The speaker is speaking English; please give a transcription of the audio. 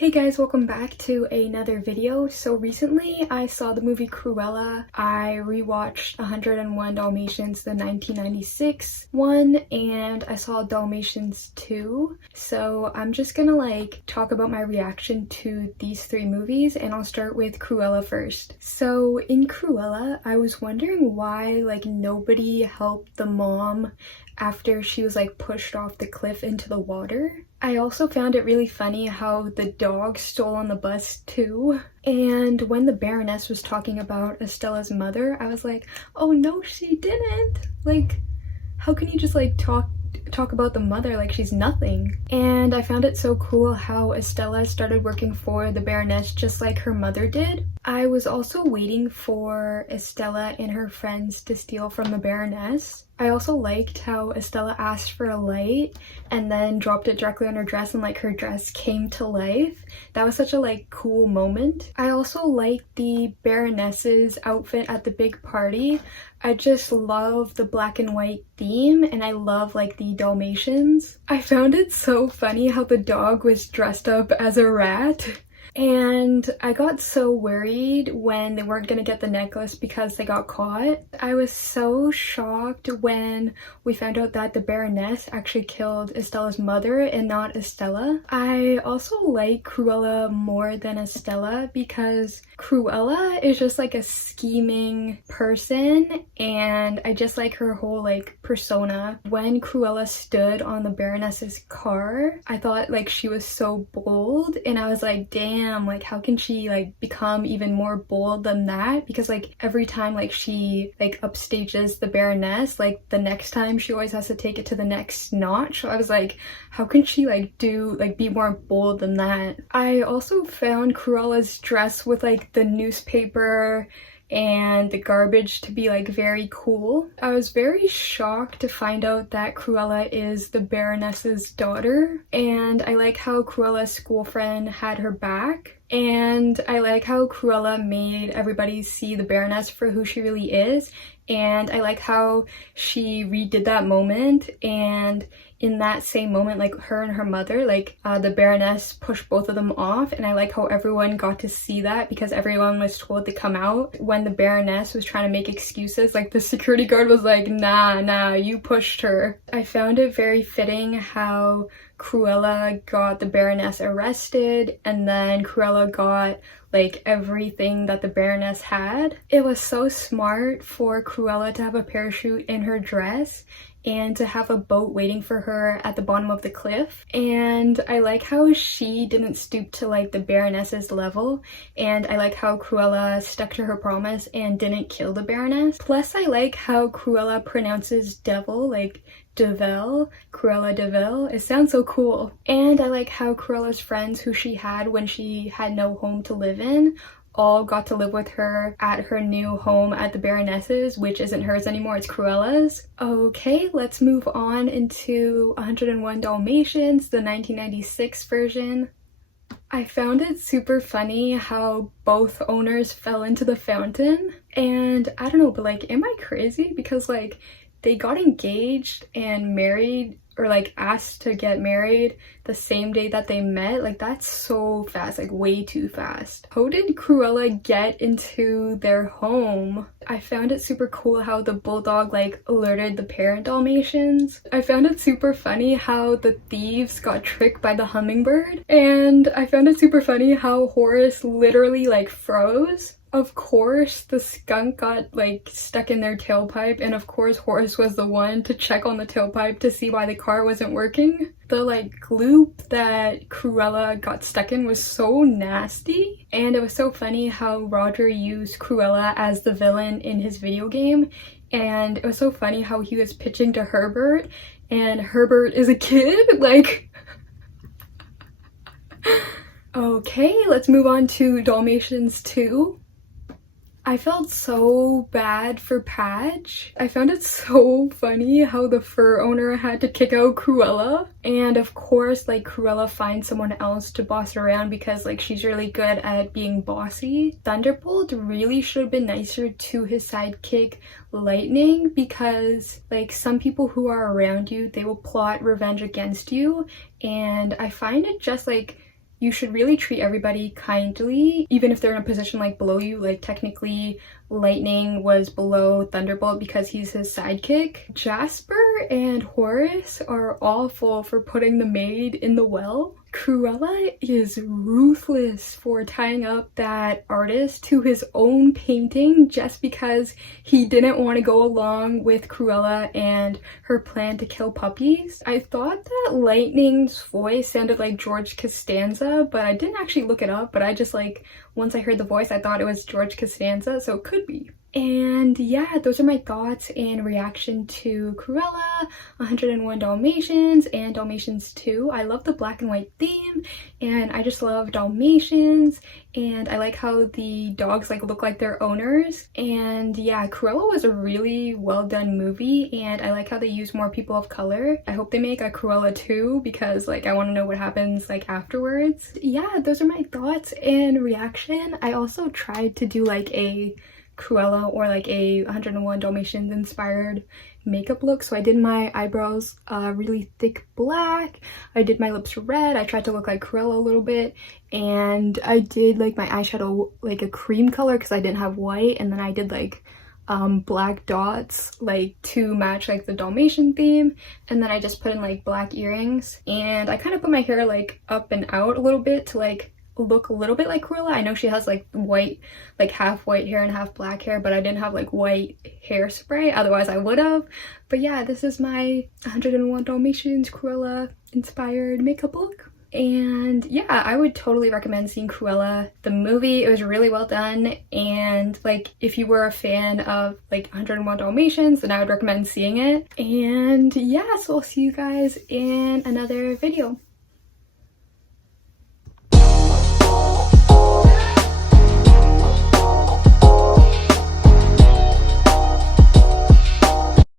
Hey guys, welcome back to another video. So recently I saw the movie Cruella. I rewatched 101 Dalmatians, the 1996 one, and I saw Dalmatians 2. So I'm just gonna talk about my reaction to these three movies, and I'll start with Cruella first. So in Cruella, I was wondering why nobody helped the mom after she was pushed off the cliff into the water. I also found it really funny how the dog stole on the bus too. And when the Baroness was talking about Estella's mother, I was like, oh no, she didn't. How can you just talk about the mother like she's nothing? And I found it so cool how Estella started working for the Baroness just like her mother did. I was also waiting for Estella and her friends to steal from the Baroness. I also liked how Estella asked for a light and then dropped it directly on her dress, and her dress came to life. That was such a cool moment. I also liked the Baroness's outfit at the big party. I just love the black and white theme, and I love the Dalmatians. I found it so funny how the dog was dressed up as a rat. And I got so worried when they weren't gonna get the necklace because they got caught. I was so shocked when we found out that the Baroness actually killed Estella's mother and not Estella. I also like Cruella more than Estella because Cruella is just a scheming person, and I just like her whole persona. When Cruella stood on the Baroness's car, I thought she was so bold, and I was like, damn, how can she become even more bold than that? Because every time she upstages the Baroness, the next time she always has to take it to the next notch. So I was like, how can she be more bold than that? I also found Cruella's dress with the newspaper and the garbage to be very cool. I was very shocked to find out that Cruella is the Baroness's daughter, and I like how Cruella's school friend had her back. And I like how Cruella made everybody see the Baroness for who she really is, and I like how she redid that moment, and in that same moment, her and her mother, the Baroness pushed both of them off, and I like how everyone got to see that because everyone was told to come out. When the Baroness was trying to make excuses, the security guard was like, nah, you pushed her. I found it very fitting how Cruella got the Baroness arrested, and then Cruella got everything that the Baroness had. It was so smart for Cruella to have a parachute in her dress and to have a boat waiting for her at the bottom of the cliff. And I like how she didn't stoop to the Baroness's level, and I like how Cruella stuck to her promise and didn't kill the Baroness. Plus I like how Cruella pronounces devil Devil, Cruella Devil. It sounds so cool. And I like how Cruella's friends who she had when she had no home to live in all got to live with her at her new home at the Baroness's, which isn't hers anymore, it's Cruella's. Okay, let's move on into 101 Dalmatians, the 1996 version. I found it super funny how both owners fell into the fountain, and I don't know, but am I crazy? Because they got engaged and married, or asked to get married the same day that they met. That's so fast, way too fast. How did Cruella get into their home? I found it super cool how the bulldog alerted the parent Dalmatians. I found it super funny how the thieves got tricked by the hummingbird, and I found it super funny how Horace literally froze. Of course, the skunk got stuck in their tailpipe, and of course Horace was the one to check on the tailpipe to see why the car wasn't working. The loop that Cruella got stuck in was so nasty, and it was so funny how Roger used Cruella as the villain in his video game, and it was so funny how he was pitching to Herbert, and Herbert is a kid. Okay, let's move on to Dalmatians 2. I felt so bad for Patch. I found it so funny how the fur owner had to kick out Cruella. And of course, Cruella finds someone else to boss around because she's really good at being bossy. Thunderbolt really should have been nicer to his sidekick Lightning, because some people who are around you, they will plot revenge against you. And I find it just you should really treat everybody kindly, even if they're in a position like below you. Like technically Lightning was below Thunderbolt because he's his sidekick. Jasper and Horace are awful for putting the maid in the well. Cruella is ruthless for tying up that artist to his own painting just because he didn't want to go along with Cruella and her plan to kill puppies. I thought that Lightning's voice sounded like George Costanza, but I didn't actually look it up, but I just like, once I heard the voice, I thought it was George Costanza, so it could be. And yeah, those are my thoughts in reaction to Cruella, 101 Dalmatians, and Dalmatians 2. I love the black and white theme, and I just love Dalmatians, and I like how the dogs like look like their owners. And yeah, Cruella was a really well done movie, and I like how they use more people of color. I hope they make a Cruella 2 because like I want to know what happens like afterwards. Yeah, those are my thoughts and reaction. I also tried to do like a Cruella or like a 101 Dalmatians inspired makeup look. So I did my eyebrows really thick black, I did my lips red, I tried to look like Cruella a little bit, and I did like my eyeshadow like a cream color because I didn't have white, and then I did like black dots like to match like the Dalmatian theme, and then I just put in like black earrings, and I kind of put my hair like up and out a little bit to like look a little bit like Cruella. I know she has like white, like half white hair and half black hair, but I didn't have like white hairspray, otherwise I would have. But yeah, this is my 101 Dalmatians Cruella inspired makeup look. And yeah, I would totally recommend seeing Cruella the movie. It was really well done, and like if you were a fan of like 101 Dalmatians, then I would recommend seeing it. And yeah, so I'll see you guys in another video.